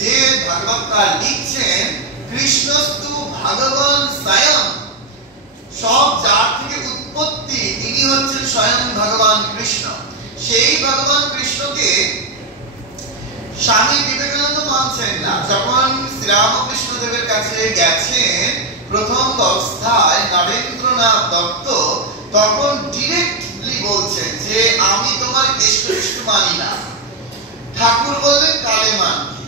যে ভাগবতকার লিখছেন কৃষ্ণস্তু ভগবান স্বয়ং, সব যার থেকে উৎপত্তি তিনি হচ্ছেন স্বয়ং ভগবান কৃষ্ণ। সেই ভগবান কৃষ্ণকে স্বামী বিবেকানন্দ মানছেন না। যখন শ্রীরামকৃষ্ণ দেবের কাছে গেছেন প্রথম অবস্থায় নরেন্দ্রনাথ দত্ত, তখন ডিরেক্টলি বলছেন যে আমি তোমার কেষ্ট মানি না। ঠাকুর বললেন কালে মানবি।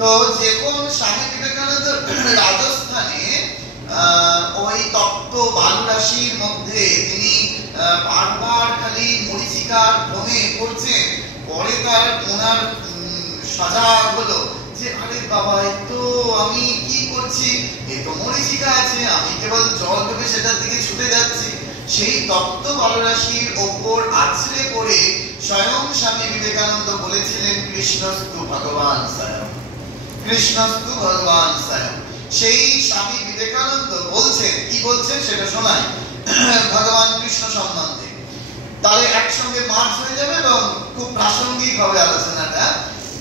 তো যখন স্বামী বিবেকানন্দ রাজস্থানে ওই তপ্ত বালুরাশির মধ্যে তিনি বারবার খালি মরীচিকার ভ্রমে পড়ছেন, পরে তার ওনার সজাগ হলো যে আরে বাবা তো আমি কি করছি, এ তো মরীচিকা আছে, আমি কেবল জল ডুবে সেটার দিকে ছুটে যাচ্ছি। সেই তপ্ত বালুরাশির ওপর আছড়ে পড়ে স্বয়ং স্বামী বিবেকানন্দ বলেছিলেন কৃষ্ণস্তু ভগবান স্বয়ং, কৃষ্ণস্তু ভগবান স্বয়ং। সেই স্বামী বিবেকানন্দ বলছেন, কি বলছেন সেটা শোনাই ভগবান কৃষ্ণ সম্বন্ধে, তাহলে একসঙ্গে মার্চ হয়ে যাবে এবং খুব প্রাসঙ্গিক হবে আলোচনাটা।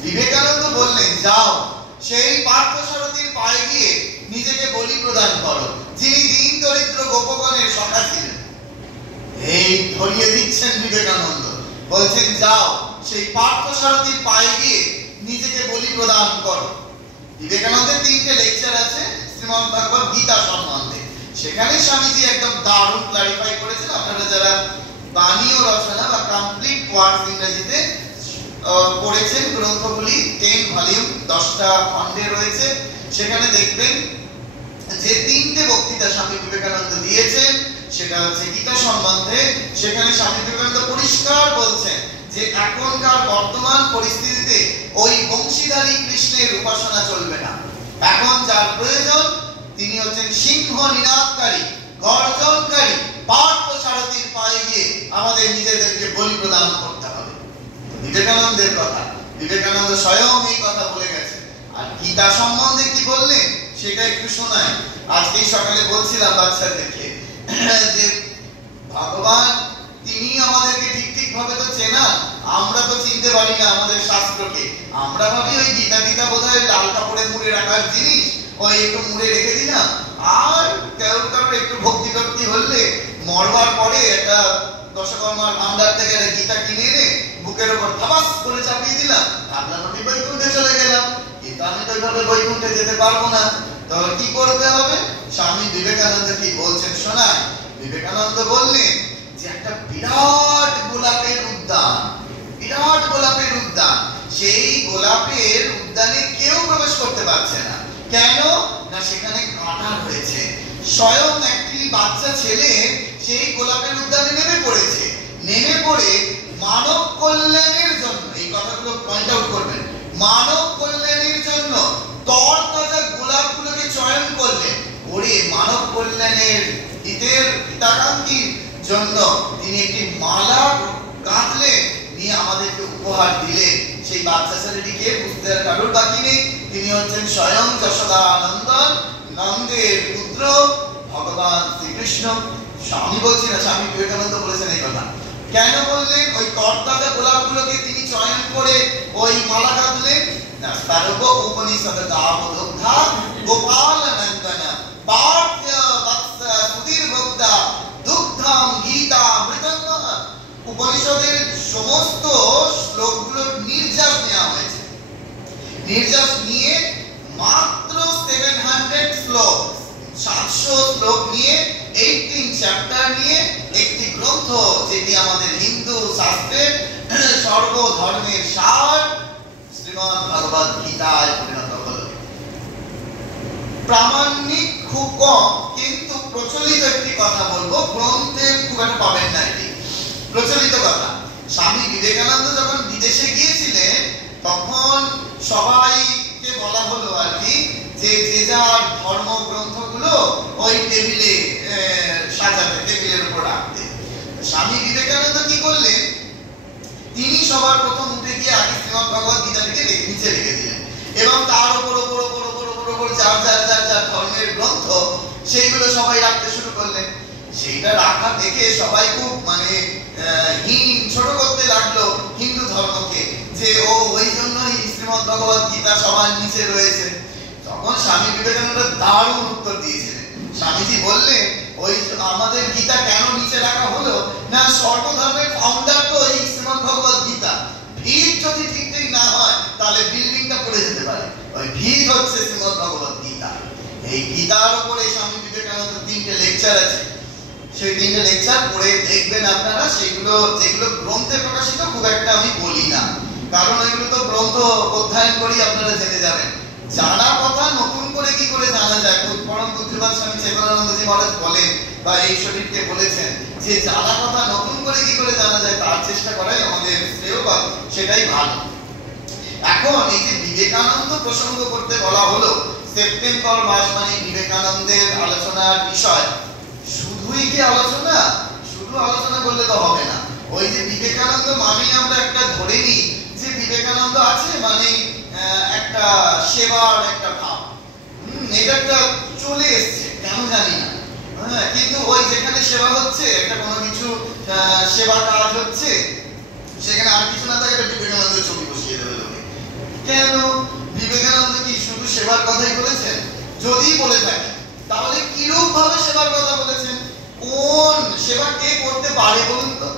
বিবেকানন্দ বললেন যাও সেই পার্থসারথীর পায়ে গিয়ে নিজেকে বলি প্রদান করো, যিনি দীন দরিদ্র গোপগণের সখা ছিলেন। এই ধরিয়ে দিচ্ছেন বিবেকানন্দ, বলছেন যাও সেই পার্থসারথীর পায়ে গিয়ে নিজেকে বলি প্রদান করো। বিবেকানন্দের 3টে লেকচার আছে শ্রীমদ্ ভগবত গীতা সম্বন্ধে, সেখানে স্বামীজি একদম দারুণ ক্লারিফাই করেছেন। আপনারা যারা বাণী ও রচনা বা কমপ্লিট ওয়ার্ডস ইংরেজিতে পড়েছেন, গ্রন্থগুলি 10 ভলিউম 10টা খণ্ডে রয়েছে, সেখানে দেখবেন যে 3টে বক্তৃতা স্বামী বিবেকানন্দ দিয়েছেন সেটা হচ্ছে গীতা সম্বন্ধে। সেখানে স্বামী বিবেকানন্দ পরিষ্কার বলছেন যে এখনকার বর্তমান পরিস্থিতিতে ওই বংশীধারী কৃষ্ণের উপাসনা চলবে না। এখন যার প্রয়োজন তিনি হচ্ছেন সিংহ নিনাদকারী, গর্জনকারী পার্থসারথীর পায়ে গিয়ে আমাদের নিজেদেরকে বলি প্রদান করতে হবে। বিবেকানন্দের কথা, বিবেকানন্দ স্বয়ং এই কথা বলে গেছে। আর গীতা সম্বন্ধে কি বললেন সেটা একটু শোনাই। আজকেই সকালে বলছিলাম বাচ্চাদেরকে যে ভগবান তিনি আমাদেরকে ঠিক ভাবে তো চেনা, আমরা তো চিনতে পারি না আমাদের শাস্ত্রকে। আমরা ভাবি ওই গীতা টিতা বোধহয় লাল কাপড়ে মুড়ে রাখার জিনিস, ওই একটু মুড়ে রেখে দিলাম, আর কারোর একটু ভক্তি ভক্তি হলে মরবার পরে একটা দশকর্মার ভান্ডার থেকে একটা গীতা কিনে এনে বুকের উপর থাবাস করে চাপিয়ে দিলাম, ভাবলাম আমি বৈকুণ্ঠে চলে গেলাম। কিন্তু আমি তো ওইভাবে বৈকুণ্ঠে যেতে পারবো না, তাহলে কি করতে হবে? স্বামী বিবেকানন্দ কি বলছেন শোনায়। বিবেকানন্দ বললেন যে একটা বিরাট গোলাপের উদ্যান, বিরাট গোলাপের উদ্যান, সেই গোলাপের উদ্যানে কেউ প্রবেশ করতে পারছে না। কেন না সেখানে কাঁটা রয়েছে। স্বয়ং একটি বাচ্চা ছেলে সেই গোলাপের উদ্যানে নেমে পড়েছে, নেমে পড়ে মানব কল্যাণের জন্য, এই কথাগুলো পয়েন্ট আউট করবেন, মানব কল্যাণের জন্য তরতাজা গোলাপগুলোকে চয়ন করলেন। ওরে মানব কল্যাণের হিতাকাঙ্ক্ষীর জন্য তিনি একটি মালা গাঁথলেন, নিয়ে আমাদেরকে উপহার দিলেন। সেই বাচ্চা ছেলেটিকে বুঝতে আর কারোর বাকি নেই, তিনি হচ্ছেন স্বয়ং যশোদা নন্দন, নন্দের পুত্র ভগবান শ্রীকৃষ্ণ। স্বামী বলছি না, স্বামী বিবেকানন্দ বলেছেন এই কথা। কেন বললেন? ওই তরতাজা গোলাপগুলোকে তিনি চয়ন করে ওই মালা গাঁথলেন। তারক উপনিষদ দাবদগ্ধা গোপাল নন্দন পাঠ্য বৎস সুধীর ভক্তা দুগ্ধম গীতা মৃতঙ্গ। উপনিষদের সমস্ত শ্লোকগুলোর নির্যাস নেওয়া হয়েছে। নির্যাস নিয়ে মাত্র 700 শ্লোক, 700 শ্লোক নিয়ে 18 চ্যাপ্টার নিয়ে একটি গ্রন্থ, যেটি আমাদের হিন্দু শাস্ত্রের সর্বধর্মের সার শ্রীমদ্ ভগবত গীতায় পরিণত হলো। প্রামাণিক খুব কম, কিন্তু প্রচলিত একটি কথা বলবো, গ্রন্থে খুব একটা পাবেন না, এটি প্রচলিত কথা। স্বামী বিবেকানন্দ যখন বিদেশে গিয়েছিলেন তখন সবাইকে বলা হলো আর কি যে যে যার ধর্মগ্রন্থগুলো ওই টেবিলে সাজাতে, টেবিলের উপর রাখতে। স্বামী বিবেকানন্দ কি করলেন? তিনি সবার প্রথম উঠে গিয়ে আগে শ্রীমদ্ ভগবত গীতাটিকে নিচে রেখে দিলেন এবং তার উপর যার যার যার যার ধর্মের গ্রন্থ সেইগুলো সবাই রাখতে শুরু করলেন। সেইটা রাখা দেখে সবাই খুব ছোট করতে লাগলো হিন্দু ধর্মকে, যে ও ওই জন্যই শ্রীমদ্ ভগবত গীতা সবার নিচে রয়েছে। তখন স্বামী বিবেকানন্দ দারুণ উত্তর দিয়েছিলেন। স্বামীজি বললেন, ওই আমাদের গীতা কেন নিচে রাখা হলো না, সর্বধর্মের ফাউন্ডার তো এই শ্রীমদ্ ভগবত গীতা। ভিত যদি ঠিক ঠিক না হয় তাহলে বিল্ডিংটা পড়ে যেতে পারে। ওই ভিত হচ্ছে শ্রীমদ্ ভগবত গীতা। এই গীতার উপরে স্বামী বিবেকানন্দের 3টে লেকচার আছে। সেই 3টে লেকচার পড়ে দেখবেন আপনারা। সেগুলো যেগুলো গ্রন্থে প্রকাশিত খুব একটা আমি বলি না, কারণ এগুলো তো গ্রন্থ অধ্যয়ন করেই আপনারা জেনে যাবেন। জানা কথা নতুন করে কি করে জানা যায়, পরম বুদ্ধিমান স্বামী চেতনানন্দজি মহারাজ বলেন বা এই শরীরকে বলেছেন যে জানা কথা নতুন করে কি করে জানা যায় তার চেষ্টা করাই আমাদের শ্রেয় বা সেটাই ভালো। এখন এই যে বিবেকানন্দ প্রসঙ্গ করতে বলা হলো, সেপ্টেম্বর মাস মানে বিবেকানন্দের আলোচনার বিষয়। শুধুই কি আলোচনা? শুধু আলোচনা করলে তো হবে না। ওই যে বিবেকানন্দ মানে আমরা একটা ধরে নিই যে বিবেকানন্দ আছে মানে একটা সেবার একটা ভাব, এটা একটা চলে এসছে কেন জানি না। কিন্তু ওই যেখানে সেবা হচ্ছে, একটা কোনো কিছু সেবা কাজ হচ্ছে, সেখানে আর কিছু না থাকে একটা বিবেকানন্দের ছবি বসিয়ে দেবে লোকে। কেন? বিবেকানন্দ কি শুধু সেবার কথাই বলেছেন? যদি বলে থাকে তাহলে কিরূপ ভাবে সেবার কথা বলেছেন? কোন সেবা কে করতে পারে বলুন তো?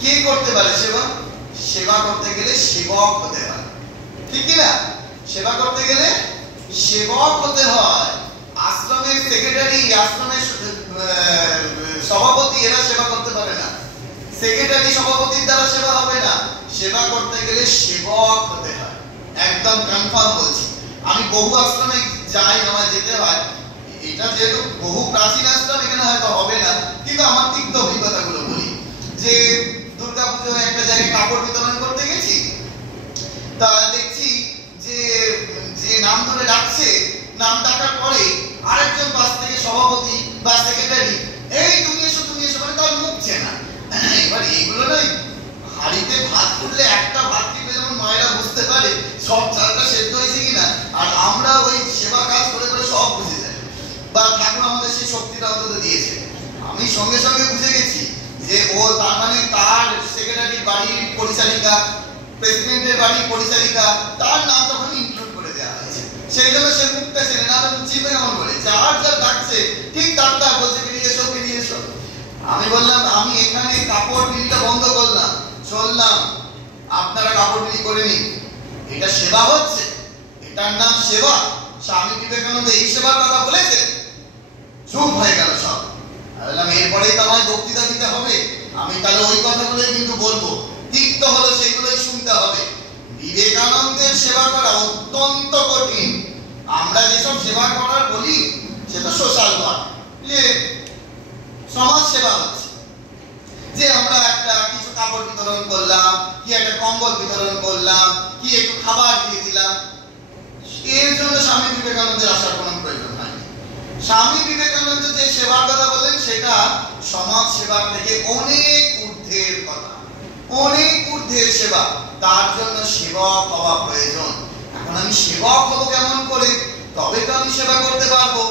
কে করতে পারে সেবা? সেবা করতে গেলে সেবক হতে হয়, ঠিক কি না? সেবা করতে গেলে সেবক হতে হয়। আশ্রমের সেক্রেটারি, আশ্রমের সভাপতি এরা সেবা করতে পারে না। সেক্রেটারি সভাপতির দ্বারা সেবা হবে না। সেবা করতে গেলে সেবক হতে হয়, একদম কনফার্ম বলছি। আমি বহু আশ্রমে যাই, আমার যেতে হয়। এটা যেহেতু বহু প্রাচীন আশ্রম, এখানে হয়তো হবে না, কিন্তু আমার তিক্ত অভিজ্ঞতাগুলো বলি। যে দুর্গাপুজোয় একটা জায়গায় কাপড় বিতরণ করতে গেছি, তা দেখছি যে যে নাম ধরে ডাকছে, নাম ডাকার পরে আরেকজন পাশ থেকে সভাপতি বা সেক্রেটারি, এই তুমি এসো তুমি এসো, মানে তার মুখ চেনা। এবার এইগুলো নয়, হাড়িতে ভাত করলে একটা ভাত টিপে যেমন মায়েরা বুঝতে পারে সব চালটা সেদ্ধ হয়েছে কিনা, আর আমরা ওই সেবা কাজ করে করে সব বুঝে যাই। বা ঠাকুর আমাদের সেই শক্তিটা অন্তত দিয়েছে। আমি সঙ্গে সঙ্গে বুঝে গেছি যে ও তার মানে তার সেক্রেটারির বাড়ির পরিচারিকা, প্রেসিডেন্টের বাড়ির পরিচারিকা, তার নাম তখন ইনক্লুড করে দেওয়া হয়েছে। সেই জন্য সে মুখটা চেনে না, চিনবে কেমন করে? যার যা ডাকছে ঠিক তারটা বলছে বেরিয়ে এসো বেরিয়ে এসো। আমি বললাম আমি এখানে কাপড় বিলটা বন্ধ করলাম, চললাম, আপনারা কাপড় বিলি করে নিন। এটা সেবা হচ্ছে, এটার নাম সেবা। স্বামী বিবেকানন্দ এই সেবার কথা বলেছেন। চুপ হয়ে গেল সব। বললাম এরপরেই তো আমায় বক্তৃতা দিতে হবে, আমি তাহলে ওই কথাগুলোই কিন্তু বলবো। তিক্ত হলো সেগুলোই শুনতে হবে। বিবেকানন্দের সেবা করা অত্যন্ত কঠিন। আমরা যেসব সেবা করার বলি সে তো সোশ্যাল ওয়ার্ক, যে সমাজ সেবা হচ্ছে, যে আমরা একটা কিছু কাপড় বিতরণ করলাম, কি একটা কম্বল বিতরণ করলাম, কি একটু খাবার দিয়ে দিলাম। এর জন্য স্বামী বিবেকানন্দের আসার কোনো প্রয়োজন নাই। স্বামী বিবেকানন্দ যে সেবার কথা বললেন সেটা সমাজ সেবার থেকে অনেক ঊর্ধ্বের কথা, অনেক ঊর্ধ্বের সেবা। তার জন্য সেবক হওয়া প্রয়োজন। এখন আমি সেবক হব কেমন করে? তবে তো আমি সেবা করতে পারবো।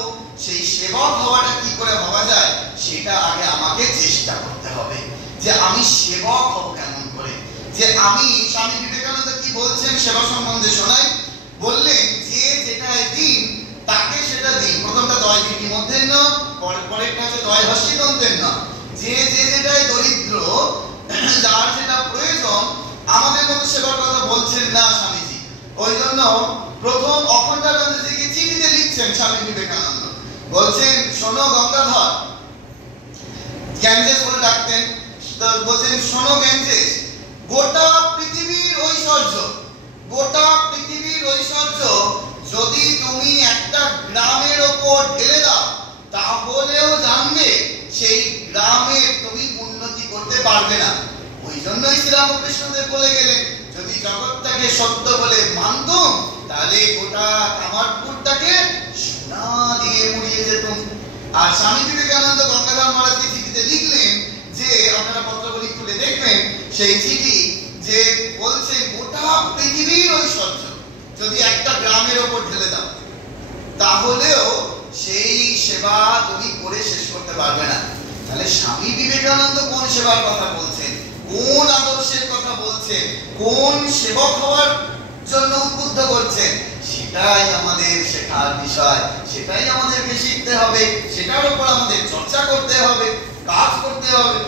সেই সেবক হওয়াটা কি করে হওয়া যায় সেটা আগে আমাকে চেষ্টা করতে হবে, যে আমি সেবক হব কেমন করে। যে আমি স্বামী বিবেকানন্দ কি বলছেন সেবা সম্বন্ধে শোনাই। বললেন যে যেটায় দিন তাকে সেটা দিন। প্রথমটা দয় দিন মধ্যে ন, পরেরটা হচ্ছে দয় হস্যি দন্তের ন। যে যেটায় দরিদ্র, যার যেটা প্রয়োজন, আমাদের মতো সেবার কথা বলছেন না স্বামীজি। ওই জন্য প্রথম অখণ্ডানন্দজিকে চিঠিতে লিখছেন স্বামী বিবেকানন্দ, বলছেন শোনো গঙ্গাধর, গ্যাঞ্জেস বলে ডাকতেন, বলছেন শোনো গ্যাঞ্জেস, গোটা পৃথিবীর ঐশ্বর্য, গোটা পৃথিবীর ঐশ্বর্য যদি তুমি একটা গ্রামের ওপর ঢেলে দাও তাহলেও জানবে সেই গ্রামে তুমি উন্নতি করতে পারবে না। ওই জন্যই শ্রীরামকৃষ্ণদেব বলে গেলেন যদি জগৎটাকে সত্য বলে মানতুম তাহলে গোটা কামারপুরটাকে সোনা দিয়ে মুড়িয়ে যেতুম। আর স্বামী বিবেকানন্দ গঙ্গাধর মহারাজকে চিঠিতে লিখলেন, যে আপনারা পত্রগুলি খুলে দেখবেন সেই চিঠি, যে বলছে গোটা পৃথিবীর ঐশ্বর্য যদি একটা গ্রামের ওপর ঢেলে দাও তাহলেও সেই সেবা তুমি করে শেষ করতে পারবে না। তাহলে স্বামী বিবেকানন্দ কোন সেবার কথা বলছেন, কোন আদর্শের কথা বলছেন, কোন সেবক হওয়ার জন্য উদ্বুদ্ধ করছেন, সেটাই আমাদের শেখার বিষয়, সেটাই আমাদেরকে শিখতে হবে, সেটার উপর আমাদের চর্চা করতে হবে, কাজ করতে হবে।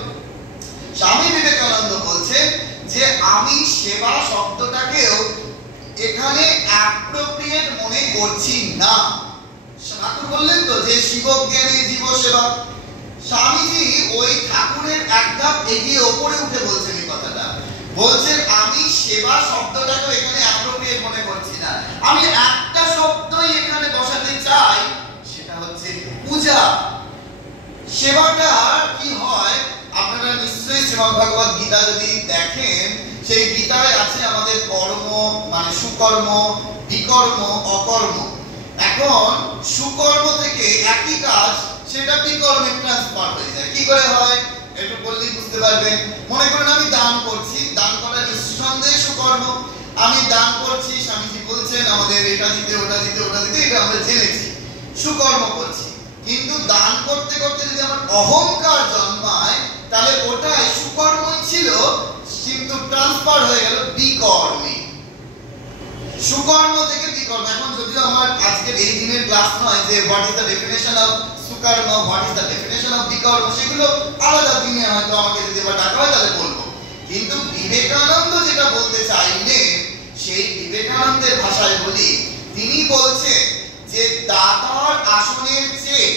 স্বামী বিবেকানন্দ বলছেন যে আমি সেবা শব্দটাকেও এখানে অ্যাপ্রোপ্রিয়েট মনে করছি না। ঠাকুর বললেন তো যে শিবজ্ঞানী জীব সেবা, স্বামীজি ওই ঠাকুরের এক ধাপ এগিয়ে ওপরে উঠে বলছেন এই কথাটা, বলছেন আমি সেবা শব্দটাকে এখানে অ্যাপ্রোপ্রিয়েট মনে করছি না, আমি একটা শব্দই এখানে বসাতে চাই, সেটা হচ্ছে পূজা। সেবাটা কি হয় আপনারা নিশ্চয়ই শ্রীমদ্ ভগবত গীতা যদি দেখেন, সেই গীতায় আছে আমাদের কর্ম মানে সুকর্ম, বিকর্ম, অকর্ম। এখন সুকর্ম থেকে একই কাজ সেটা বিকর্মে ট্রান্সফার হয়ে যায়। কি করে হয় একটু বললেই বুঝতে পারবেন। মনে করেন আমি দান করছি, দান করা নিঃসন্দেহে সুকর্ম। আমি দান করছি, স্বামীজি বলছেন আমাদের এটা দিতে ওটা দিতে ওটা দিতে, এটা আমরা জেনেছি, সুকর্ম করছি। কিন্তু দান করতে করতে যদি আমার অহংকার জন্মায় তাহলে ওটাই সুকর্মই ছিল, কিন্তু ট্রান্সফার হয়ে গেল বিকর্মে। সুকর্ম থেকে বিকর্ম। এখন যদিও আমার আজকের এই দিনের ক্লাস নয় যে what is the definition of সুকর্ম, what is the definition of বিকর্ম, সেগুলো আলাদা দিনে হয়তো আমাকে যদি আবার ডাকা হয় তাহলে বলবো। কিন্তু বিবেকানন্দ যেটা বলতে চাইলেন, সেই বিবেকানন্দের ভাষায় বলি, তিনি বলছেন যে দাতার আসনের চেয়ে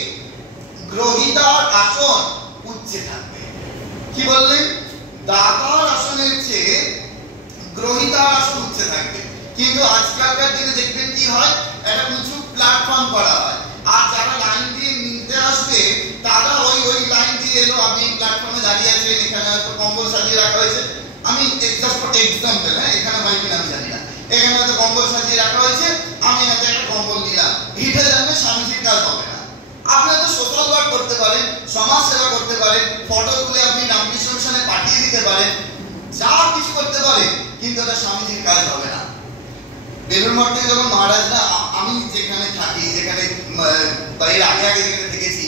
গ্রহীতার আসন উচ্চে থাকবে। কি বললেন? দাতার আসনের চেয়ে গ্রহীতার আসন উচ্চে থাকবে। কিন্তু আজকালকার দিনে দেখবেন কি হয়, একটা উঁচু প্ল্যাটফর্ম করা হয়, আর যারা লাইন দিয়ে নিতে আসবে তারা ওই লাইন দিয়ে এলো, আপনি প্ল্যাটফর্মে দাঁড়িয়ে আছেন, এখানে হয়তো কম্বল সাজিয়ে রাখা হয়েছে, আমি জাস্ট ফর এক্সাম্পল, হ্যাঁ এখানে হয় কিনা আমি জানি না, এখানে হয়তো কম্বল সাজিয়ে রাখা হয়েছে, আমি হাতে একটা কম্বল নিলাম, ভিড়ে জানলে স্বামীজির কাজ হবে না। আপনি তো সোশ্যাল ওয়ার্ক করতে পারেন, সমাজ সেবা করতে পারেন, ফটো তুলে আপনি রামকৃষ্ণ মিশনে পাঠিয়ে দিতে পারেন, যা কিছু করতে পারেন, কিন্তু এটা স্বামীজির কাজ হবে না। বেলুর মঠ থেকে যখন মহারাজরা, আমি যেখানে থাকি, যেখানে এর আগে আগে যেখানে থেকেছি,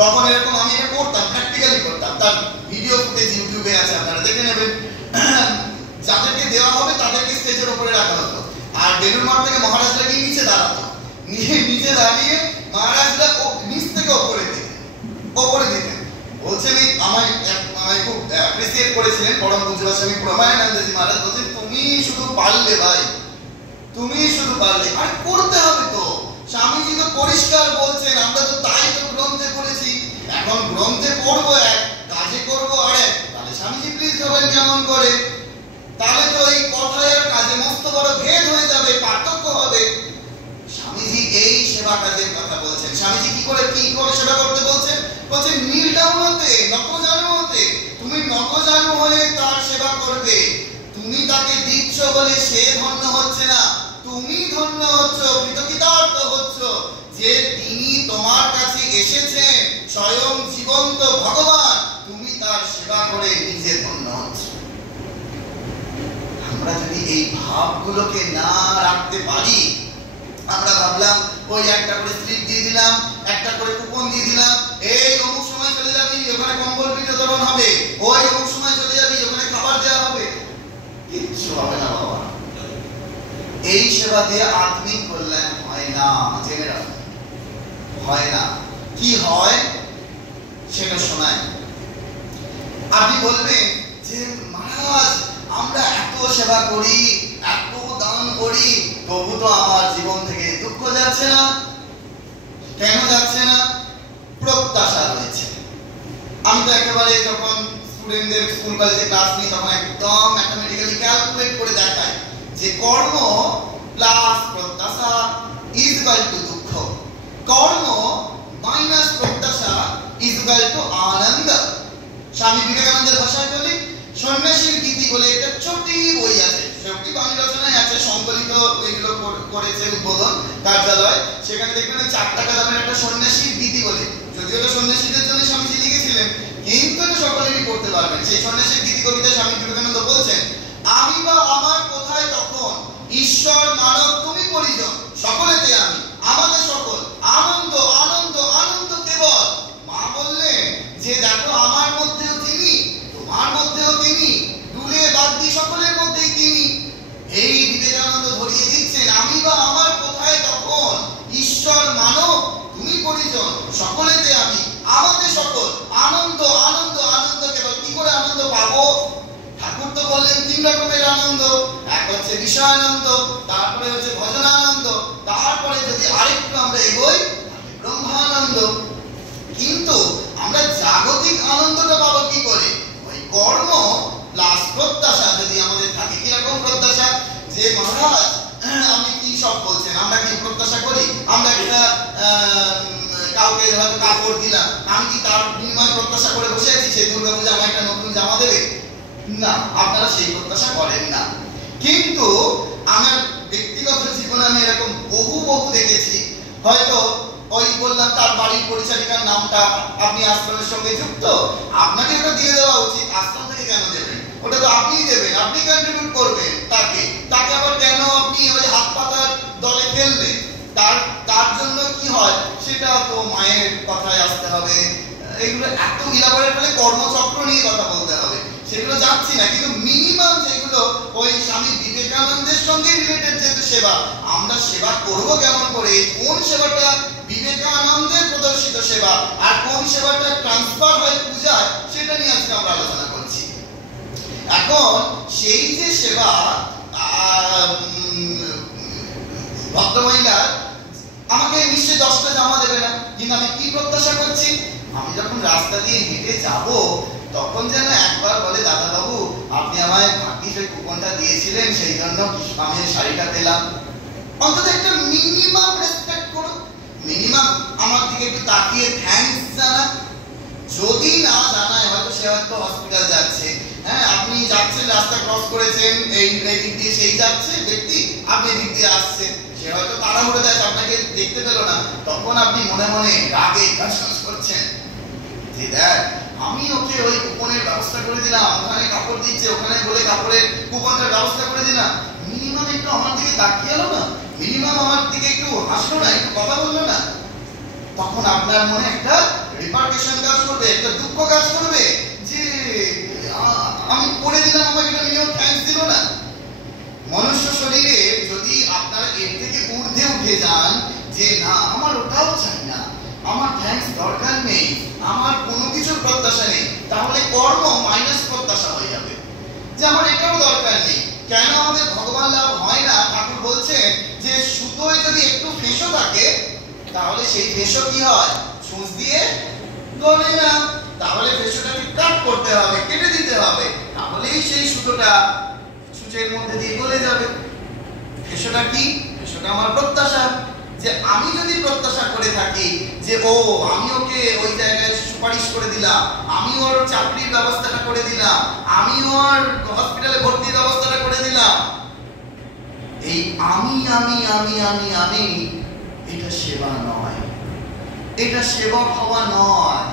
তখন এরকম আমি এটা করতাম, প্র্যাকটিক্যালি করতাম। তার ভিডিও ফুটেজ ইউটিউবে আছে, আপনারা দেখে নেবেন। যাদেরকে দেওয়া হবে তাদেরকে স্টেজের উপরে রাখা হতো, আর বেলুর মঠ থেকে মহারাজরা গিয়ে নিচে দাঁড়াতো, নিচে দাঁড়িয়ে মহারাজরা নিচ থেকে ওপরে দিতেন। বলছেন আমায় খুব অ্যাপ্রিসিয়েট করেছিলেন পরম পূজ্য স্বামী প্রমায়ানন্দজি মহারাজ, বলছেন তুমি শুধু পারলে ভাই, তুমি শুধু পারলে, আর করতে হবে তো। স্বামীজি তো পরিষ্কার বলছেন, আমরা তো তাই তো গ্রন্থে পড়েছি, এখন গ্রন্থে পড়বো এক, কাজে করবো আরেক, তাহলে স্বামীজি প্লিজ খাবেন কেমন করে? তাহলে তো এই কথায় আর কাজে মস্ত বড় ভেদ হয়ে যাবে, পার্থক্য হবে। স্বামীজি এই সেবা কাজের কথা বলছেন। স্বামীজি কি করে সেবা করতে বলছেন? বলছেন নীল ডাউন হতে, নতজানু হতে। তুমি নতজানু হয়ে তার সেবা করবে, তুমি তাকে দিচ্ছ বলে সে ধন্য হচ্ছে না, তুমি ধন্য হচ্ছ, কৃতকৃতার্থ হচ্ছ যে তিনি তোমার কাছে এসেছেন স্বয়ং জীবন্ত ভগবান, তুমি তার সেবা করে নিজে ধন্য হচ্ছ। আমরা যদি এই ভাবগুলোকে না রাখতে পারি, আমরা ভাবলাম ওই একটা করে স্লিপ দিয়ে দিলাম, একটা করে কুপন দিয়ে দিলাম, এই অমুক সময় চলে যাবি ওখানে কম্বল বিতরণ হবে, ওই অমুক সময় চলে যাবি ওখানে খাবার দেওয়া হবে, কিচ্ছু হবে না বাবা। এই সেবা দিয়ে আত্মিক কল্যাণ হয় না, জেনে রাখো, হয় না। কি হয় সেটা শোনায়। আপনি বলবেন যে মহারাজ আমরা এত সেবা করি, এত দান করি, তবু তো আমার জীবন থেকে দুঃখ যাচ্ছে না। কেন যাচ্ছে না? প্রত্যাশা রয়েছে। আমি তো একেবারে যখন স্টুডেন্টদের স্কুল কলেজে ক্লাস নিই তখন একদম ম্যাথমেটিক্যালি ক্যালকুলেট করে দেখাই যে কর্ম প্লাস প্রত্যাশা ইজ ইকুয়াল টু দুঃখ, কর্ম মাইনাস প্রত্যাশা ইজ ইকুয়াল টু আনন্দ। স্বামী বিবেকানন্দের ভাষায় বলি, সন্ন্যাসীর গীতি বলে একটা ছোট্ট বই আছে, সবটি বাণী রচনায় আছে, সংকলিত এগুলো করেছে উদ্বোধন কার্যালয়, সেখানে দেখবেন 4 টাকা দামের একটা সন্ন্যাসীর গীতি বলে, যদিও এটা সন্ন্যাসীদের জন্য স্বামীজি লিখেছিলেন, কিন্তু এটা সকলেরই পড়তে পারবেন। সেই সন্ন্যাসীর গীতি কবিতা স্বামী বিবেকানন্দ বলছেন, আমি বা আমার কোথায় তখন, ঈশ্বর মানব তুমি পরিজন, সকলেতে আমি, আমাদের সকল, আনন্দ আনন্দ আনন্দ কেবল। মা বললেন যে দেখো আমার মধ্যেও তিনি, তোমার মধ্যেও তিনি, দুলে বাদ্যি সকলের মধ্যেই তিনি। এই বিবেকানন্দ পরিজন সকলেতে আমি, আমাদের সকল আনন্দ আনন্দ আনন্দ। কেবল কি করে আনন্দ পাবো? ঠাকুর তো বললেন 3 রকমের আনন্দ। এক হচ্ছে বিষয়ানন্দ, তারপরে হচ্ছে ভজনানন্দ, তারপরে যদি আরেকটু আমরা এগোই ব্রহ্মানন্দ। কিন্তু আমরা জাগতিক আনন্দটা পাবো কি করে? ওই কর্ম প্লাস প্রত্যাশা যদি আমাদের থাকে। কিরকম প্রত্যাশা? যে মহারাজ আপনি কি সব বলছেন, আমরা কি প্রত্যাশা করি আমরা একটা কাউকে হয়তো কাপড় দিলাম, আমি কি তার বিনিময়ে প্রত্যাশা করে বসে আছি সেই দুর্গাপূজা আমার একটা নতুন জামা দেবে? না, আপনারা সেই প্রত্যাশা করেন না। কিন্তু আমার ব্যক্তিগত জীবনে আমি এরকম বহু দেখেছি, হয়তো ওই বললাম তার বাড়ির পরিচারিকার নামটা আপনি আশ্রমের সঙ্গে যুক্ত, আপনাকে ওটা দিয়ে দেওয়া উচিত। আশ্রম থেকে কেন দেবেন? ওটা তো আপনিই দেবেন, আপনি কন্ট্রিবিউট করবেন তাকে আবার কেন আপনি ওই হাত পাতার দলে ফেলবেন? তার জন্য কি হয় সেটা তো মায়ের কথায় আসতে হবে। এগুলো এত ইলাবোরেট হলে কর্মচক্র নিয়ে কথা বলতে হবে, সেগুলো যাচ্ছি না। কিন্তু মিনিমাম যেগুলো ওই স্বামী বিবেকানন্দের সঙ্গে রিলেটেড যেহেতু সেবা, আমরা সেবা করব কেমন করে, কোন সেবাটা বিবেকানন্দের প্রদর্শিত সেবা আর কোন সেবাটা ট্রান্সফার হয় পূজায়, সেটা নিয়ে আজকে আমরা আলোচনা করছি। এখন সেই যে সেবা ভদ্রমহিলা আমাকে নিশ্চয়ই 10টা জামা দেবে না, কিন্তু আমি কি প্রত্যাশা করছি? আমি যখন রাস্তা দিয়ে হেঁটে যাব তখন যেন একবার বলে, দাদা বাবু আপনি আমায় ভাগ্যিস ওই কুপনটা দিয়েছিলেন, সেই জন্য আমি শাড়িটা পেলাম। অন্তত একটা মিনিমাম রেসপেক্ট করো, মিনিমাম আমার দিকে একটু তাকিয়ে থ্যাঙ্কস জানা। যদি না জানায়, হয়তো সে হয়তো হসপিটাল যাচ্ছে, হ্যাঁ আপনি যাচ্ছেন, রাস্তা ক্রস করেছেন, এই দিক দিয়ে সেই যাচ্ছে ব্যক্তি, আপনি দিক দিয়ে আসছেন, সে হয়তো তাড়াহুড়ো যায়, আপনাকে দেখতে পেল না, তখন আপনি মনে মনে রাগে কাশাস করছেন যে দেখ আমি ওকে ওই কুপনের ব্যবস্থা করে দিলাম, ওখানে কাপড় দিচ্ছে, ওখানে বলে কাপড়ের কুপনটার ব্যবস্থা করে দিলাম, মিনিমাম একটু আমার দিকে তাকিয়ে এলো না, মিনিমাম আমার দিকে একটু হাসলো না, একটু কথা বললো না, তখন আপনার মনে একটা রিপারকেশন কাজ করবে, একটা দুঃখ কাজ করবে যে আমি করে দিলাম, আমাকে একটা মিনিমাম থ্যাঙ্কস দিল না। মনুষ্য শরীরে যদি আপনারা এর থেকে ঊর্ধ্বে উঠে যান যে না আমার ওটাও চাই না, আমার থ্যাঙ্কস দরকার নেই, আমার কোনো কিছুর প্রত্যাশা নেই, তাহলে কর্ম মাইনাস প্রত্যাশা হয়ে যাবে যে আমার এটাও দরকার নেই। কেন আমাদের ভগবান লাভ হয় না? ঠাকুর বলছেন যে সুতোয় যদি একটু ফেঁসো থাকে তাহলে সেই ফেঁসো কি হয়? ছুঁচ দিয়ে গলে না, তাহলে ফেঁসোটাকে কাট করতে হবে, কেটে দিতে হবে, তাহলেই সেই সুতোটা ছুঁচের মধ্যে দিয়ে গলে যাবে। ফেঁসোটা কি? ফেঁসোটা আমার প্রত্যাশা। যে আমি যদি প্রত্যাশা করে থাকি যে ও আমি ওকে ওই জায়গায় সুপারিশ করে দিলাম, আমি ওর চাকরির ব্যবস্থাটা করে দিলাম, আমি ওর হসপিটালে ভর্তির ব্যবস্থাটা করে দিলাম, এই আমি আমি আমি আমি আমি এটা সেবা নয়, এটা সেবক হওয়া নয়।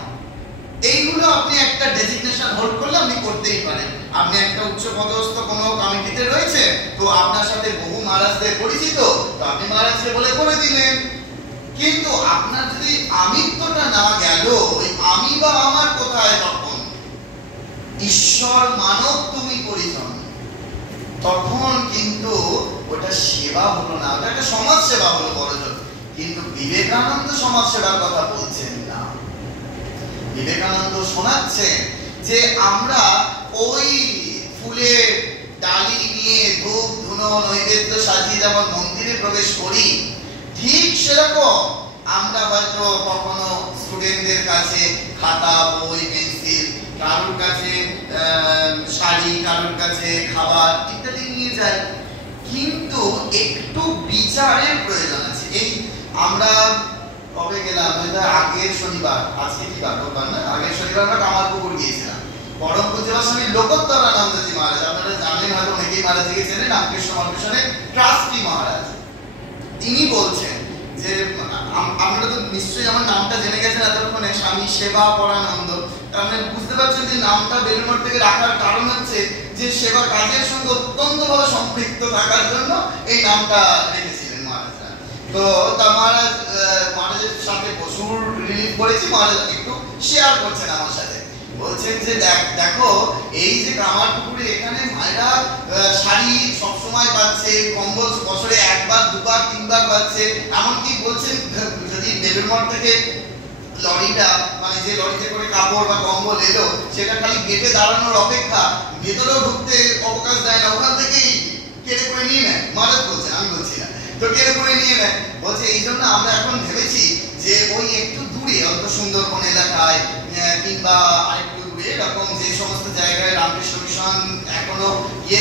এইগুলো আপনি একটা ডেজিগনেশন হোল্ড করলে আপনি করতেই পারেন। আপনি একটা উচ্চ পদস্থ কোনো কমিটিতে রয়েছে, তো আপনার সাথে বহু মহারাজদের পরিচিত, তো আপনি মহারাজকে বলে করে দিলেন। কিন্তু আপনার যদি আমিত্বটা না গেল, ওই আমি বা আমার কোথায়, তখন ঈশ্বর মানব তুমি পরিজন, তখন কিন্তু ওটা সেবা হলো না, ওটা একটা সমাজ সেবা হলো বড়জোর। কিন্তু বিবেকানন্দ সমাজ সেবার কথা বলছেন না। বিবেকানন্দ শোনাচ্ছেন যে আমরা ওই ফুলের ডালি নিয়ে ধূপ ধুনো নৈবেদ্য সাজিয়ে যেমন মন্দিরে প্রবেশ করি, ঠিক সেরকম আমরা হয়তো কখনো স্টুডেন্টদের কাছে খাতা বই পেন্সিল, কারোর কাছে শাড়ি, কারোর কাছে খাবার ইত্যাদি নিয়ে যাই, কিন্তু একটু বিচারের প্রয়োজন আছে। এই আমরা কবে গেলাম, আগের শনিবার, আজকে কি বার রোববার না, আগের শনিবার আমরা কামারপুকুর গিয়েছিলাম। পরম পূজ্য স্বামী লোকোত্তরানন্দজি মহারাজ, আপনারা জানেন হয়তো অনেকেই মহারাজকে চেনেন, রামকৃষ্ণ মিশনের ট্রাস্টি মহারাজ। তিনি বলছেন যে আপনারা তো নিশ্চয়ই আমার নামটা জেনে গেছেন এতক্ষণে, স্বামী সেবা পরানন্দ। তার মানে বুঝতে পারছেন যে নামটা বেলুড়মঠ থেকে রাখার কারণ হচ্ছে যে সেবা কাজের সঙ্গে অত্যন্তভাবে সম্পৃক্ত থাকার জন্য এই নামটা রেখেছিলেন মহারাজরা। তো তা মহারাজের সাথে প্রচুর রিলিভ করেছি, মহারাজ একটু শেয়ার করছেন আমার সাথে, বলছেন যে দেখো এই যে কামারপুকুরে এখানে মায়েরা শাড়ি সবসময় পাচ্ছে, কম্বল বছরে একবার দুবার তিনবার পাচ্ছে, এমনকি বলছেন যদি বেলুড়মঠ থেকে লরিটা মানে যে লরিতে করে কাপড় বা কম্বল এলো সেটা খালি গেটে দাঁড়ানোর অপেক্ষা, ভেতরেও ঢুকতে অবকাশ দেয় না, ওখান থেকেই কেড়ে করে নিয়ে নেয়। মহারাজ বলছে, আমি বলছি না, তো কেড়ে করে নিয়ে নেয়। বলছে এই জন্য আমরা এখন ভেবেছি যে ওই একটু দূরে অত সুন্দরবন এলাকায় কিংবা আরেকটু দূরে এরকম যে সমস্ত জায়গায় রামকৃষ্ণ মিশন এখনো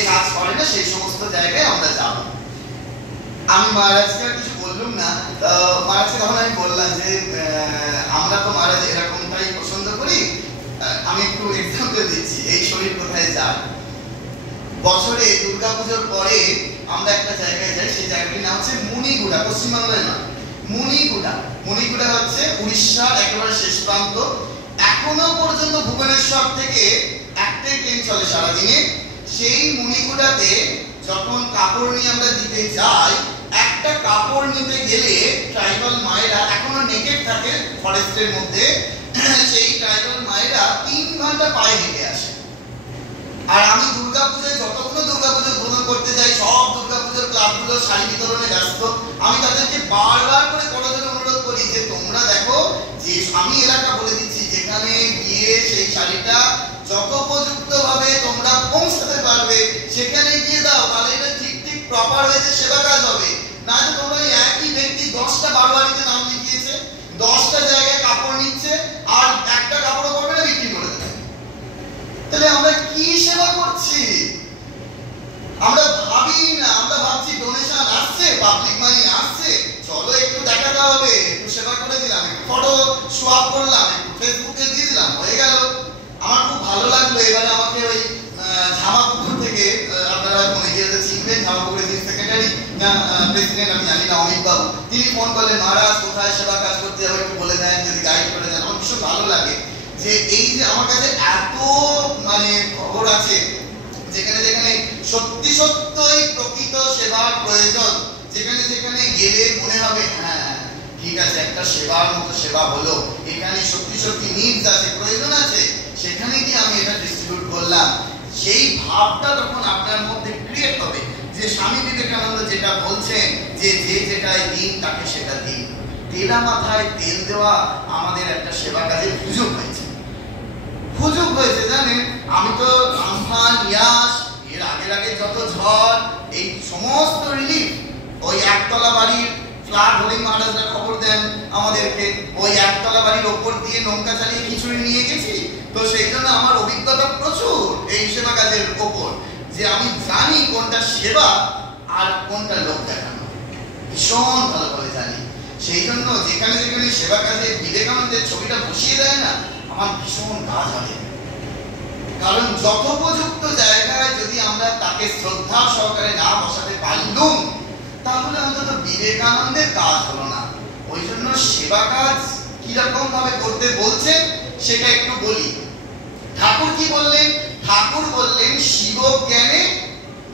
কাজ করে না সেই সমস্ত জায়গায় আমরা যাব। আমি মহারাজকে আর কিছু বললাম না। মহারাজকে তখন আমি বললাম যে আমরা তো মহারাজ এরকমটাই পছন্দ করি। আমি একটু এক্সাম্পল দিচ্ছি এই শরীর কোথায় যায়। বছরে দুর্গাপুজোর পরে আমরা একটা জায়গায় যাই, সেই জায়গাটির নাম হচ্ছে মুনিগুড়া, পশ্চিমবঙ্গের না, মুনিগুড়া। মুনিগুড়া হচ্ছে উড়িষ্যার একেবারে শেষ প্রান্ত। এখনো পর্যন্ত ভুবনেশ্বর থেকে একটাই ট্রেন চলে সারাদিনে। সেই মুনিগুড়াতে যখন কাপড় নিয়ে আমরা দিতে যাই, একটা কাপড় নিতে গেলে ট্রাইবাল মায়েরা এখনো নেকেড থাকে ফরেস্টের মধ্যে, সেই ট্রাইবাল মায়েরা 3 ঘন্টা পায়ে হেঁটে আসে। আর আমি দুর্গাপূজায় যতগুলো দুর্গাপুজো উদ্বোধন করতে যাই, সব দুর্গাপুজোর ক্লাবগুলো শাড়ি বিতরণে ব্যস্ত। আমি তাদেরকে বারবার করে করজোড়ে অনুরোধ করি যে তোমরা দেখো যে আমি এলাকা বলে দিচ্ছি যেখানে গিয়ে সেই শাড়িটা যথোপযুক্ত ভাবে তোমরা পৌঁছাতে পারবে সেখানে গিয়ে দাও, তাহলে এটা ঠিক ঠিক প্রপার হয়েছে সেবা কাজ হবে। না যে তোমরা একই ব্যক্তি 10টা বারবারিতে নাম লিখিয়েছে, 10টা জায়গায় কাপড় নিচ্ছে আর একটা কাপড়ও করবে না, বিক্রি করে দেবে। তাহলে আমরা কি সেবা করছি? আমরা ভাবি না, আমরা ভাবছি ডোনেশন আসছে, পাবলিক মানি আসছে, চলো একটু দেখাতে হবে, একটু সেবা করে দিলাম, একটু ফটো সোয়াপ করলাম, একটু ফেসবুকে দিয়ে দিলাম, হয়ে গেল। আমার খুব ভালো লাগলো এবারে আমাকে ওই ঝামাপুকুর থেকে, আপনারা মনে গিয়ে চিনবেন ঝামাপুকুরের যিনি সেক্রেটারি না প্রেসিডেন্ট আমি জানি না, অমিত বাবু, তিনি ফোন করলেন, মহারাজ কোথায় সেবা কাজ করতে যাবো একটু বলে দেন, যদি গাইড করে দেন। আমার ভীষণ ভালো লাগে যে এই যে আমার কাছে এত মানে খবর আছে যেখানে যেখানে সত্যি সত্যই প্রকৃত সেবার প্রয়োজন, যেখানে যেখানে গেলে মনে হবে হ্যাঁ ঠিক আছে একটা সেবার মতো সেবা হলো, এখানে সত্যি সত্যি নিডস আছে, প্রয়োজন আছে, সেখানে গিয়ে আমি এটা ডিস্ট্রিবিউট করলাম। সেই ভাবটা তখন আপনার মধ্যে ক্রিয়েট হবে যে স্বামী বিবেকানন্দ যেটা বলছেন যে যে যেটাই দিন তাকে সেটা দিন। তেলা মাথায় তেল দেওয়া আমাদের একটা সেবা কাজের সুযোগ হয়েছে, সুযোগ হয়েছে জানেন। আমি তো আমফান, ইয়াস, এর আগে যত ঝড়, এই সমস্ত রিলিফ ওই একতলা বাড়ির ফ্ল্যাট হোলিং মহারাজরা খবর দেন আমাদেরকে, ওই একতলা বাড়ির ওপর দিয়ে নৌকা চালিয়ে খিচুড়ি নিয়ে গেছি। তো সেই জন্য আমার অভিজ্ঞতা প্রচুর এই সেবা কাজের ওপর, যে আমি জানি কোনটা সেবা আর কোনটা লোক দেখানো, ভীষণ ভালোভাবে জানি। সেই জন্য যেখানে যেখানে সেবা কাজে বিবেকানন্দের ছবিটা বসিয়ে দেয় না, আমার ভীষণ কাজ হবে। কারণ যথোপযুক্ত জায়গায় যদি আমরা তাকে শ্রদ্ধা সহকারে না বসাতে পারলুম, তাহলে অন্তত বিবেকানন্দের কাজ হলো না। ওই জন্য সেবা কাজ কিরকম ভাবে করতে বলছেন সেটা একটু বলি। ঠাকুর কি বললেন? ঠাকুর বললেন শিব জ্ঞানে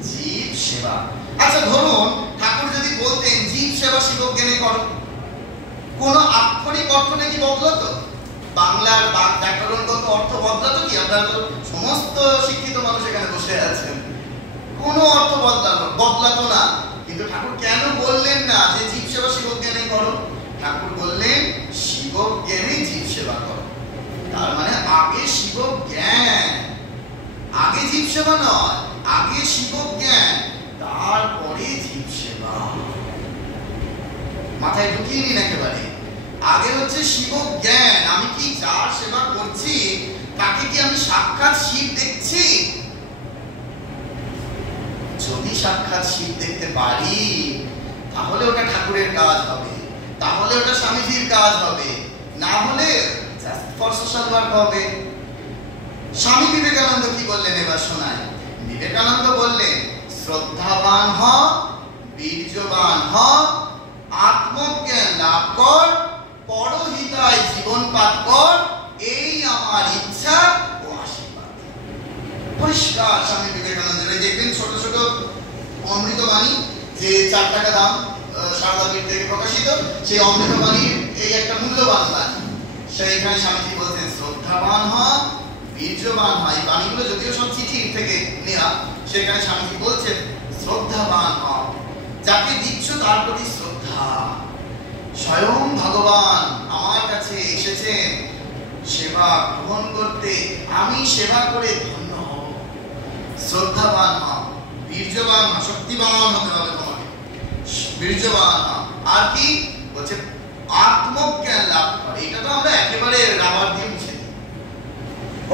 জীব সেবা। আচ্ছা ধরুন ঠাকুর যদি বলতেন জীব সেবা শিব জ্ঞানে করো, কোন আক্ষরিক অর্থ নাকি বদলাতো? বাংলার ব্যাকরণগত অর্থ বদলাতো কি? আপনারা তো সমস্ত শিক্ষিত মানুষ এখানে বসে আছেন, কোনো অর্থ বদলাতো না। কিন্তু ঠাকুর কেন বললেন না যে জীব সেবা শিব জ্ঞানে করো? ঠাকুর বললেন শিব জ্ঞানে জীব সেবা করো। তার মানে আগে শিব জ্ঞান, আগে জীব সেবা নয়, আগে শিব জ্ঞান, তারপরে জীব সেবা। মাথায় ঢুকিয়ে নিন একেবারে। আগে হচ্ছে শিব জ্ঞান, আমি কি যার সেবা করছি তাকে কি আমি সাক্ষাৎ শিব দেখছি? যদি সাক্ষাৎ শিব দেখতে পারি তাহলে ওটা ঠাকুরের কাজ হবে, তাহলে ওটা স্বামীজির কাজ হবে, না হলে জাস্ট ফর সোশ্যাল ওয়ার্ক হবে। স্বামী বিবেকানন্দ কি বললেন এবার শোনায়। বিবেকানন্দ বললেন শ্রদ্ধাবান হ, বীর্যবান হ, আত্মজ্ঞান লাভ কর, পরহিতায় জীবন পাত কর, এই আমার ইচ্ছা ও আশীর্বাদ। পরিষ্কার স্বামী বিবেকানন্দের। দেখবেন ছোট ছোট অমৃতবাণী যে 4 টাকা দাম সারদাপীঠ থেকে প্রকাশিত, সেই অমৃতবাণীর এই একটা মূল্যবান বাণী। সেইখানে স্বামীজি বলছেন শ্রদ্ধাবান হ, বীর্যবান হ। এই বাণীগুলো যদিও সব চিঠি থেকে নেওয়া, সেখানে স্বামীজি বলছেন শ্রদ্ধাবান হ, যাকে দিচ্ছ তার প্রতি শ্রদ্ধা। স্বয়ং ভগবান আমার কাছে এসেছেন সেবা গ্রহণ করতে, আমি সেবা করে ধন্য হব। শ্রদ্ধাবান হও, বীর্যবান হও, শক্তিবান হতে হবে তোমাকে, বীর্যবান হও। আর কি বলছে? আত্মজ্ঞান লাভ করে। এটা তো আমরা একেবারে রাবার দিয়ে মুছে দিই।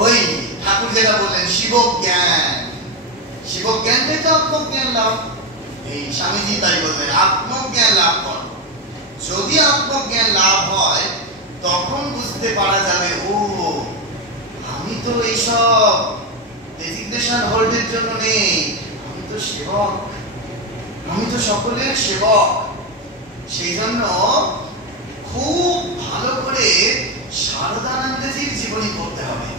ওই ঠাকুর যেটা বললেন শিবজ্ঞান, শিবজ্ঞানটাই তো আত্মজ্ঞান লাভ। এই স্বামীজি তাই বললেন আত্মজ্ঞান লাভ করো। যদি আত্মজ্ঞান লাভ হয় তখন বুঝতে পারা যাবে, ও আমি তো এইসব ডেজিগনেশন হোল্ডের জন্য নেই, আমি তো সেবক, আমি তো সকলের সেবক। সেই জন্য খুব ভালো করে শারদানন্দজির জীবনী পড়তে হবে।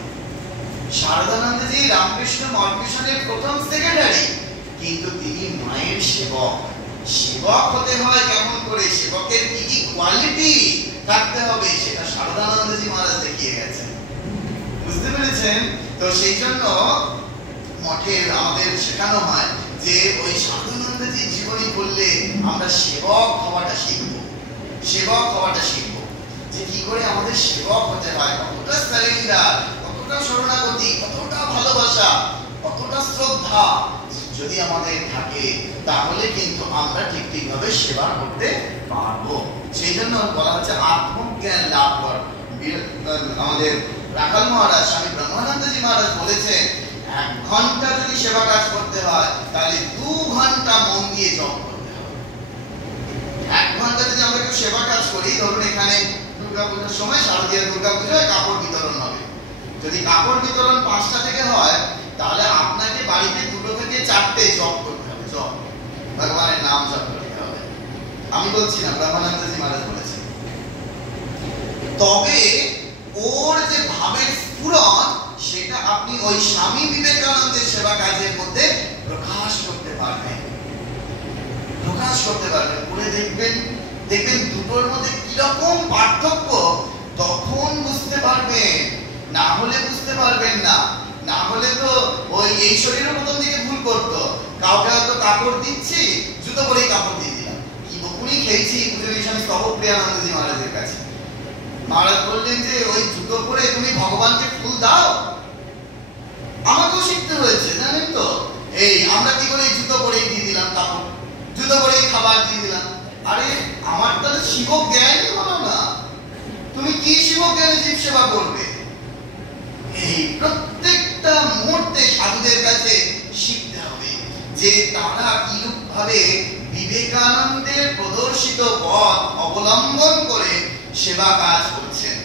শারদানন্দজি রামকৃষ্ণ মঠ মিশনের প্রথম সেক্রেটারি, কিন্তু তিনি মায়ের সেবক। সেবক হতে হয় কেমন করে, সেবকের কি কি কোয়ালিটি থাকতে হবে, সেটা শারদানন্দজি মহারাজ দেখিয়ে গেছেন। বুঝতে পেরেছেন? তো সেই জন্য মঠে আমাদের শেখানো হয় যে ওই শারদানন্দজির জীবনী পড়লে আমরা সেবক হওয়াটা শিখবো, সেবক হওয়াটা শিখবো, যে কি করে আমাদের সেবক হতে হয়, কতটা সারেন্ডার, কতটা শরণাগতি, কতটা ভালোবাসা, কতটা শ্রদ্ধা যদি আমাদের থাকে, তাহলে কিন্তু আমরা ঠিক ঠিকভাবে সেবা করতে পারবো। সেই জন্য বলা হচ্ছে আত্মজ্ঞান লাভ কর। আমাদের রাখাল মহারাজ স্বামী ব্রহ্মানন্দজি মহারাজ বলেছেন 1 ঘন্টা যদি সেবা কাজ করতে হয় তাহলে 2 ঘন্টা মন দিয়ে জপ করতে হবে। 1 ঘন্টা যদি আমরা একটু সেবা কাজ করি, ধরুন এখানে দুর্গাপূজার সময়, শারদীয় দুর্গাপূজায় কাপড় বিতরণ হবে, যদি কাপড় বিতরণ 5টা থেকে হয় তাহলে আপনাকে বাড়িতে 2 থেকে 4টে জপ করতে হবে, জপ, ভগবানের নাম জপ করতে হবে। আমি বলছি না, ব্রহ্মানন্দজি মহারাজ বলেছেন। তবে ওর যে ভাবের স্ফুরণ, সেটা আপনি ওই স্বামী বিবেকানন্দের সেবা কাজের মধ্যে প্রকাশ করতে পারবেন, প্রকাশ করতে পারবেন। পড়ে দেখবেন, দেখবেন দুটোর মধ্যে কিরকম পার্থক্য, তখন বুঝতে পারবেন, না হলে বুঝতে পারবেন না। না হলে তো ওই এই শরীরের প্রথম দিকে ভুল করতো, কাউকে হয়তো কাপড় দিচ্ছি, জুতো পরেই কাপড় দিয়ে দিলাম, কি বকুনি খেয়েছি পুজোর স্বামী স্তবপ্রিয়ানন্দজি মহারাজের কাছে। মহারাজ বললেন যে ওই জুতো পরে তুমি ভগবানকে ফুল দাও। আমাকেও শিখতে হয়েছে, জানেন তো। এই আমরা কি করে জুতো পরেই দিয়ে দিলাম কাপড়, জুতো পরেই খাবার দিয়ে দিলাম। আরে আমার তাহলে শিব জ্ঞানই হলো না, তুমি কি শিব জ্ঞানে জীব সেবা করবে? এই প্রত্যেকটা মুহূর্তে সাধুদের কাছে শিখতে হবে যে তারা কিরূপ ভাবে বিবেকানন্দের প্রদর্শিত পথ অবলম্বন করে সেবা কাজ করছেন।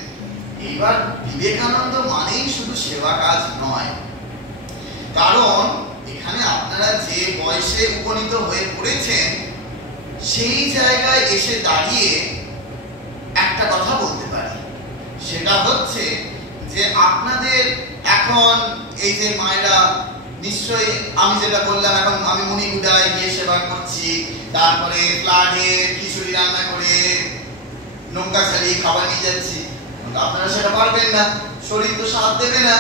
এইবার বিবেকানন্দ মানেই শুধু সেবা কাজ নয়, কারণ এখানে আপনারা যে বয়সে উপনীত হয়ে পড়েছেন, সেই জায়গায় এসে দাঁড়িয়ে একটা কথা বলতে পারি, সেটা হচ্ছে যে আপনাদের এখন এই যে মায়েরা নিশ্চয়ই, আমি যেটা বললাম, এখন আমি মণিগুডায় গিয়ে সেবা করছি, তারপরে ফ্ল্যাটে খিচুড়ি রান্না করে নৌকা চালিয়ে খাবার নিয়ে যাচ্ছি, আপনারা সেটা পারবেন না, শরীর তো সাথ দেবে না।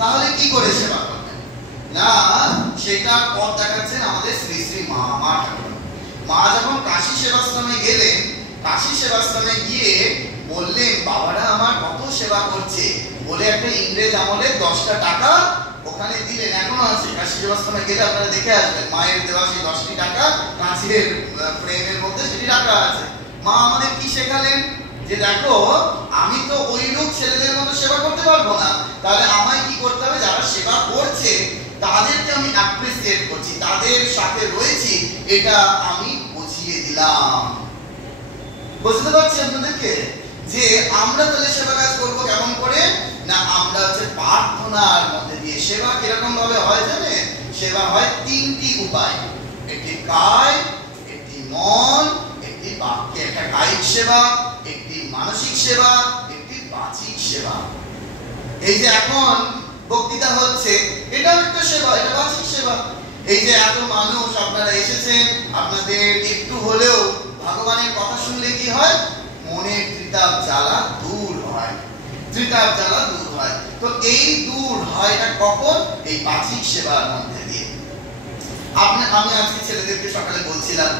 তাহলে কি করে সেবা করবেন? না, সেটা পথ দেখাচ্ছেন আমাদের শ্রী শ্রী মা ঠাকুর। মা যখন কাশী সেবাশ্রমে গেলেন, কাশী সেবাশ্রমে গিয়ে বললেন বাবারা আমার কত সেবা করছে বলে একটা ইংরেজ আমলে 10টা টাকা ওখানে দিলেন, এখনো আছে। কাশী সেবাশ্রমে গেলে আপনারা দেখে আসবেন, মায়ের দেওয়া সেই 10টি টাকা কাঁচের ফ্রেমের মধ্যে সেটি রাখা আছে। মা আমাদের কি শেখালেন যে দেখো আমি তো ওইরূপ ছেলেদের মতো সেবা করতে পারবো না, তাহলে আমায় কি করতে হবে, যারা সেবা করছে তাদেরকে আমি অ্যাপ্রিসিয়েট করছি, তাদের সাথে রয়েছি, এটা আমি বুঝিয়ে দিলাম। বুঝতে পারছি আপনাদেরকে যে আমরা তাহলে সেবা কাজ করবো কেমন করে, না আমরা হচ্ছে প্রার্থনার মধ্যে দিয়ে। সেবা কিরকম ভাবে হয় জানেন? সেবা হয় 3টি উপায়, একটি কায়, একটি মন, একটি বাক্যে। একটা কায়িক সেবা, একটি মানসিক সেবা, একটি বাচিক সেবা। এই যে এখন বক্তৃতা হচ্ছে, এটাও একটা সেবা, এটা বাচিক সেবা। এই যে এত মানুষ আপনারা এসেছেন, আপনাদের একটু হলেও ভগবানের কথা শুনলে কি হয়, মনের ত্রিতাপ জ্বালা দূর হয়, ত্রিতাপ জ্বালা দূর হয়। তো এই দূর হয় এটা কখন? এই বাচিক সেবার মধ্যে দিয়ে। আমি আজকে ছেলেদেরকে সকালে বলছিলাম